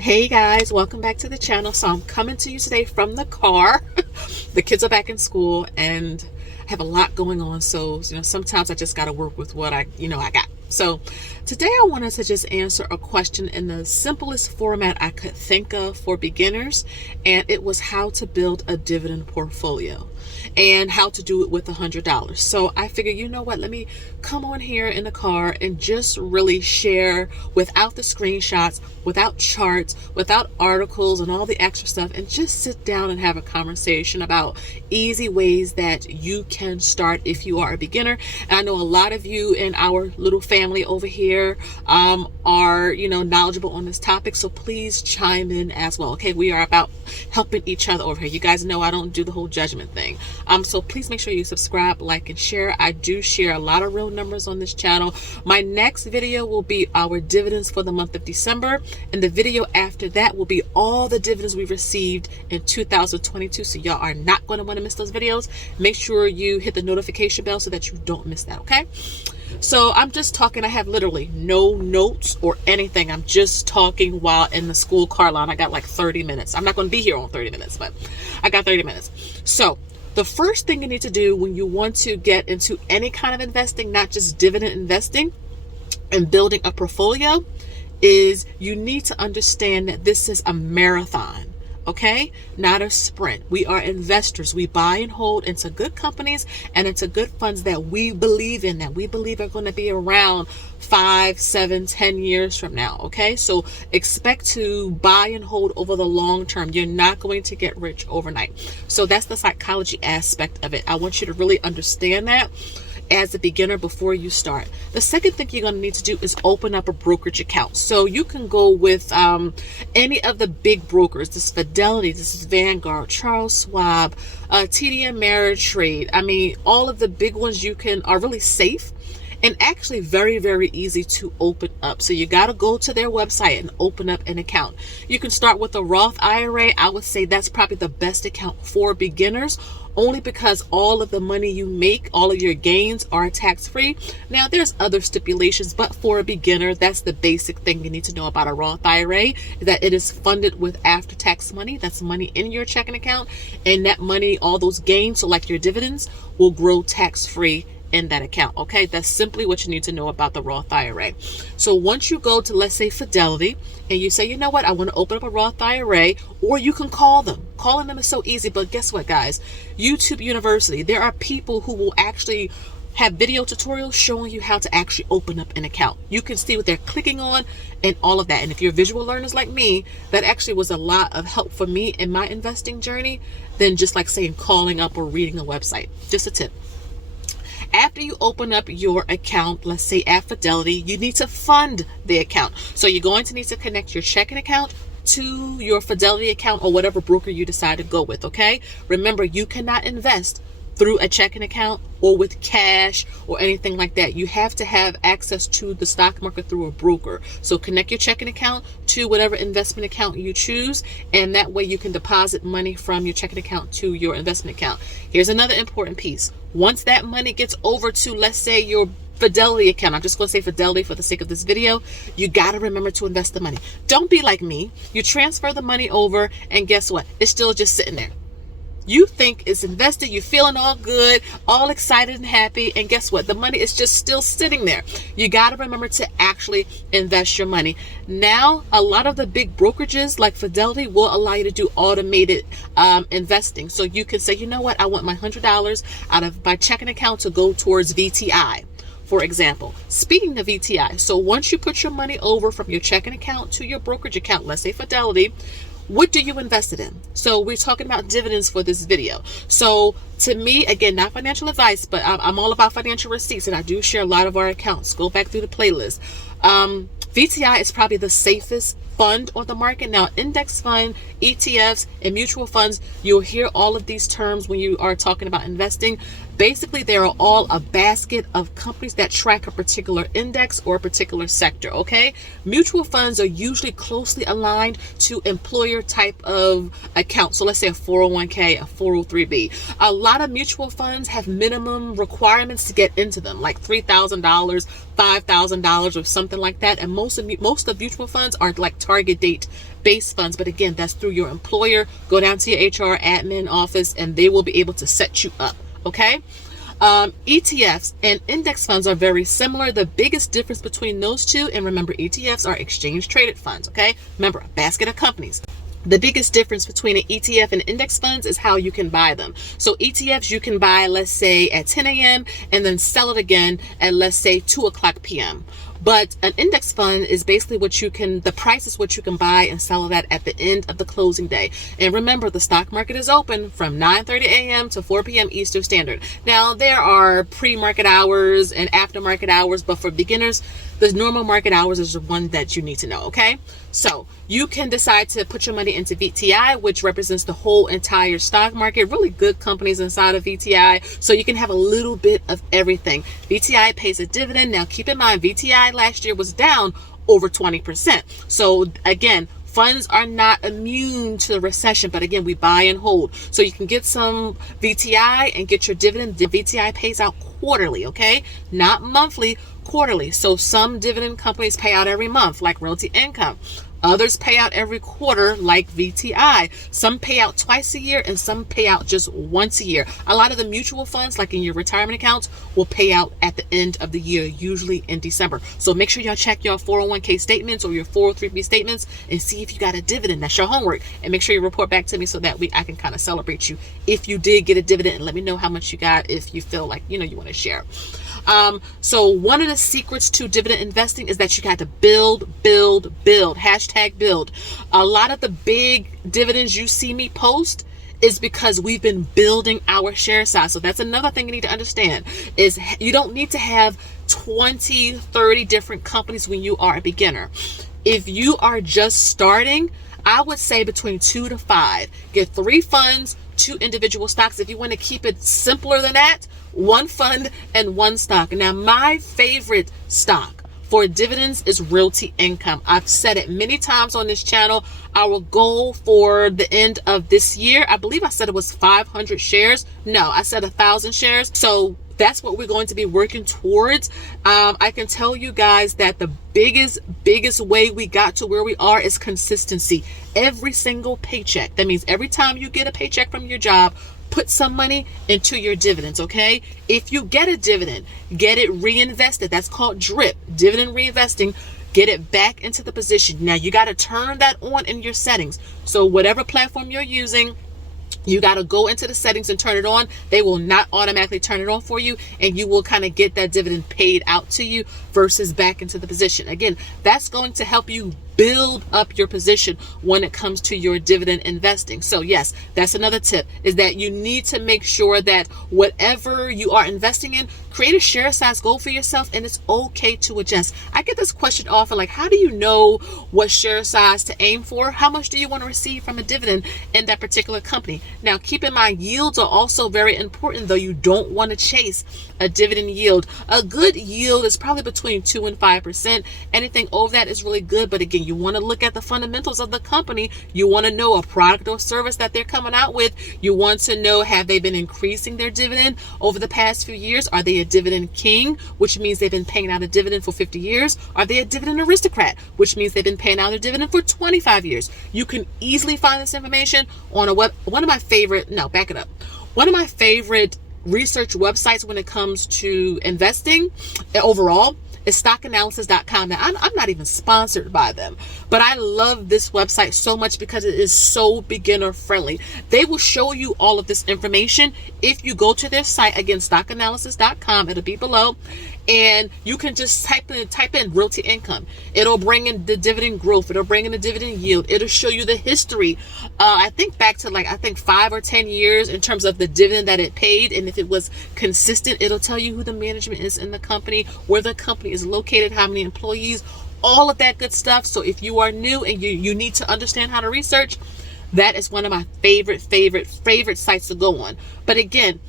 Hey guys, welcome back to the channel. So I'm coming to you today from the car. The kids are back in school and I have a lot going on. So, sometimes I just got to work with what I got. So today I wanted to just answer a question in the simplest format I could think of for beginners. And it was how to build a dividend portfolio and how to do it with $100. So I figured, you know what, let me come on here in the car and just really share without the screenshots, without charts, without articles and all the extra stuff, and just sit down and have a conversation about easy ways that you can start if you are a beginner. And I know a lot of you in our little family over here are knowledgeable on this topic, so please chime in as well. Okay, we are about helping each other over here. You guys know I don't do the whole judgment thing. So please make sure you subscribe, like, and share. I do share a lot of real numbers on this channel. My next video will be our dividends for the month of December, and the video after that will be all the dividends we received in 2022. So y'all are not going to want to miss those videos. Make sure you hit the notification bell so that you don't miss that, okay? So I'm just talking. I have literally no notes or anything. I'm just talking while in the school car line. I got like 30 minutes. I'm not going to be here on 30 minutes, but I got 30 minutes. So the first thing you need to do when you want to get into any kind of investing, not just dividend investing and building a portfolio, is you need to understand that this is a marathon. Okay, not a sprint. We are investors. We buy and hold into good companies and into good funds that we believe in, that we believe are going to be around 5, 7, 10 years from now. Okay, so expect to buy and hold over the long term. You're not going to get rich overnight. So that's the psychology aspect of it. I want you to really understand that as a beginner before you start. The second thing you're going to need to do is open up a brokerage account. So you can go with any of the big brokers. This is Fidelity, this is Vanguard, Charles Schwab, TD Ameritrade. I mean, all of the big ones are really safe and actually very, very easy to open up. So you got to go to their website and open up an account. You can start with a Roth IRA. I would say that's probably the best account for beginners, only because all of the money you make, all of your gains are tax-free. Now, there's other stipulations, but for a beginner, that's the basic thing you need to know about a Roth IRA, that it is funded with after-tax money. That's money in your checking account, and that money, all those gains, so like your dividends, will grow tax-free in that account. Okay, that's simply what you need to know about the Roth IRA. So once you go to, let's say, Fidelity, and you say, you know what, I want to open up a Roth IRA, or you can call them. Calling them is so easy, but guess what, guys? YouTube University, there are people who will actually have video tutorials showing you how to actually open up an account. You can see what they're clicking on and all of that. And if you're visual learners like me, that actually was a lot of help for me in my investing journey than just like saying calling up or reading a website. Just a tip. After you open up your account, let's say at Fidelity, you need to fund the account. So you're going to need to connect your checking account to your Fidelity account or whatever broker you decide to go with, okay? Remember, you cannot invest through a checking account or with cash or anything like that. You have to have access to the stock market through a broker. So connect your checking account to whatever investment account you choose, and that way you can deposit money from your checking account to your investment account. Here's another important piece. Once that money gets over to, let's say, your Fidelity account, I'm just going to say Fidelity for the sake of this video, you got to remember to invest the money. Don't be like me. You transfer the money over, and guess what? It's still just sitting there. You think it's invested, you're feeling all good, all excited and happy, and guess what? The money is just still sitting there. You got to remember to actually invest your money. Now, a lot of the big brokerages like Fidelity will allow you to do automated investing. So you can say, you know what? I want my $100 out of my checking account to go towards VTI. For example, speaking of VTI, so once you put your money over from your checking account to your brokerage account, let's say Fidelity, what do you invest it in? So we're talking about dividends for this video. So to me, again, not financial advice, but I'm all about financial receipts, and I do share a lot of our accounts. Go back through the playlist. VTI is probably the safest fund on the market. Now, index fund, ETFs, and mutual funds, you'll hear all of these terms when you are talking about investing. Basically, they are all a basket of companies that track a particular index or a particular sector, okay? Mutual funds are usually closely aligned to employer type of account. So let's say a 401k, a 403b. A lot of mutual funds have minimum requirements to get into them, like $3,000, $5,000 or something like that. And most of mutual funds are like target date based funds. But again, that's through your employer. Go down to your HR admin office and they will be able to set you up. Okay. ETFs and index funds are very similar. The biggest difference between those two, and remember, ETFs are exchange traded funds. Okay. Remember, a basket of companies. The biggest difference between an ETF and index funds is how you can buy them. So ETFs you can buy, let's say at 10 a.m. and then sell it again at, let's say, 2 o'clock p.m. But an index fund is basically the price is what you can buy and sell it at the end of the closing day. And remember, the stock market is open from 9:30 a.m. to 4 p.m. Eastern Standard. Now, there are pre-market hours and after-market hours, but for beginners, the normal market hours is the one that you need to know, okay? So you can decide to put your money into VTI, which represents the whole entire stock market, really good companies inside of VTI. So you can have a little bit of everything. VTI pays a dividend. Now, keep in mind, VTI last year was down over 20%. So again, funds are not immune to the recession, but again, we buy and hold. So you can get some VTI and get your dividend. The VTI pays out quarterly, okay? Not monthly, quarterly. So some dividend companies pay out every month, like Realty Income. Others pay out every quarter, like VTI. Some pay out twice a year and some pay out just once a year. A lot of the mutual funds, like in your retirement accounts, will pay out at the end of the year, usually in December. So make sure y'all check your 401k statements or your 403b statements and see if you got a dividend. That's your homework. And make sure you report back to me so that I can kind of celebrate you if you did get a dividend, and let me know how much you got if you feel like, you want to share. So one of the secrets to dividend investing is that you got to build, hashtag build. A lot of the big dividends you see me post is because we've been building our share size. So that's another thing you need to understand is you don't need to have 20, 30 different companies when you are a beginner. If you are just starting, I would say between 2 to 5. Get 3 funds, 2 individual stocks. If you want to keep it simpler than that, 1 fund and 1 stock. Now, my favorite stock for dividends is Realty Income. I've said it many times on this channel. Our goal for the end of this year, I believe I said it was 500 shares. No, I said 1,000 shares. So that's what we're going to be working towards. I can tell you guys that the biggest way we got to where we are is consistency. Every single paycheck. That means every time you get a paycheck from your job, put some money into your dividends, okay? If you get a dividend, get it reinvested. That's called DRIP, dividend reinvesting. Get it back into the position. Now, you got to turn that on in your settings. So whatever platform you're using, you got to go into the settings and turn it on. They will not automatically turn it on for you, and you will kind of get that dividend paid out to you versus back into the position. Again, that's going to help you build up your position when it comes to your dividend investing. So yes, that's another tip, is that you need to make sure that whatever you are investing in, create a share size goal for yourself, and it's okay to adjust. I get this question often, like, how do you know what share size to aim for? How much do you want to receive from a dividend in that particular company? Now, keep in mind, yields are also very important, though. You don't want to chase a dividend yield. A good yield is probably between 2 and 5%. Anything over that is really good, but again, you want to look at the fundamentals of the company. You want to know a product or service that they're coming out with. You want to know, have they been increasing their dividend over the past few years? Are they a dividend king, which means they've been paying out a dividend for 50 years? Are they a dividend aristocrat, which means they've been paying out a dividend for 25 years? You can easily find this information on one of my favorite research websites when it comes to investing overall is stockanalysis.com. Now, I'm not even sponsored by them, but I love this website so much because it is so beginner friendly. They will show you all of this information if you go to their site. Again, stockanalysis.com. It'll be below. And you can just type in Realty Income. It'll bring in the dividend growth. It'll bring in the dividend yield. It'll show you the history. I think back to 5 or 10 years in terms of the dividend that it paid. And if it was consistent, it'll tell you who the management is in the company, where the company is located, how many employees, all of that good stuff. So if you are new and you need to understand how to research, that is one of my favorite sites to go on. But again,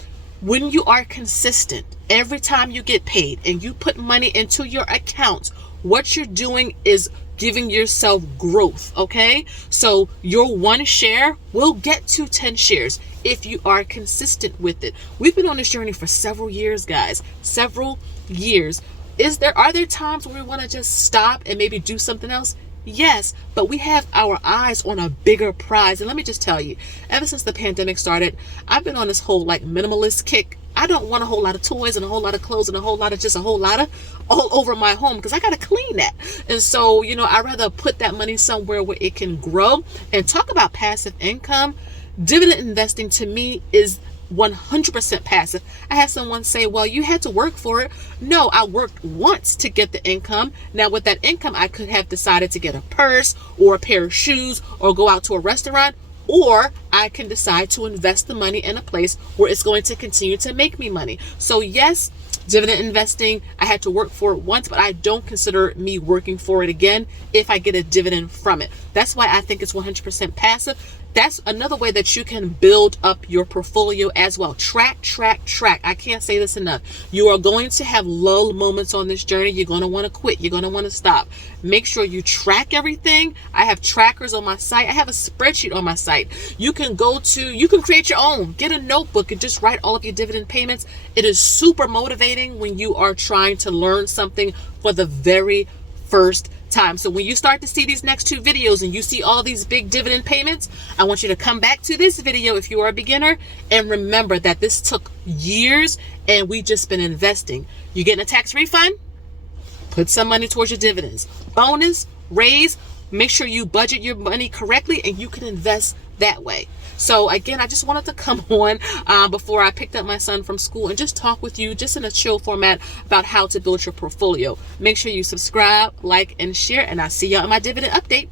when you are consistent, every time you get paid and you put money into your account, what you're doing is giving yourself growth, okay? So your 1 share will get to 10 shares if you are consistent with it. We've been on this journey for several years, guys, several years. Are there times where we want to just stop and maybe do something else? Yes, but we have our eyes on a bigger prize. And let me just tell you, ever since the pandemic started, I've been on this whole like minimalist kick. I don't want a whole lot of toys and a whole lot of clothes and a whole lot of all over my home, because I got to clean that. And so, I'd rather put that money somewhere where it can grow. And talk about passive income. Dividend investing to me is 100% passive. I had someone say, well, you had to work for it. No, I worked once to get the income. Now with that income, I could have decided to get a purse or a pair of shoes or go out to a restaurant, or I can decide to invest the money in a place where it's going to continue to make me money. So yes, dividend investing, I had to work for it once, but I don't consider me working for it again if I get a dividend from it. That's why I think it's 100% passive. That's another way that you can build up your portfolio as well. Track. I can't say this enough. You are going to have lull moments on this journey. You're going to want to quit. You're going to want to stop. Make sure you track everything. I have trackers on my site. I have a spreadsheet on my site. You can create your own. Get a notebook and just write all of your dividend payments. It is super motivating when you are trying to learn something for the very first time. So when you start to see these next two videos and you see all these big dividend payments, I want you to come back to this video if you are a beginner and remember that this took years and we just been investing. You getting a tax refund? Put some money towards your dividends. Bonus, raise, make sure you budget your money correctly and you can invest that way. So again, I just wanted to come on before I picked up my son from school and just talk with you just in a chill format about how to build your portfolio. Make sure you subscribe, like, and share, and I'll see y'all in my dividend update.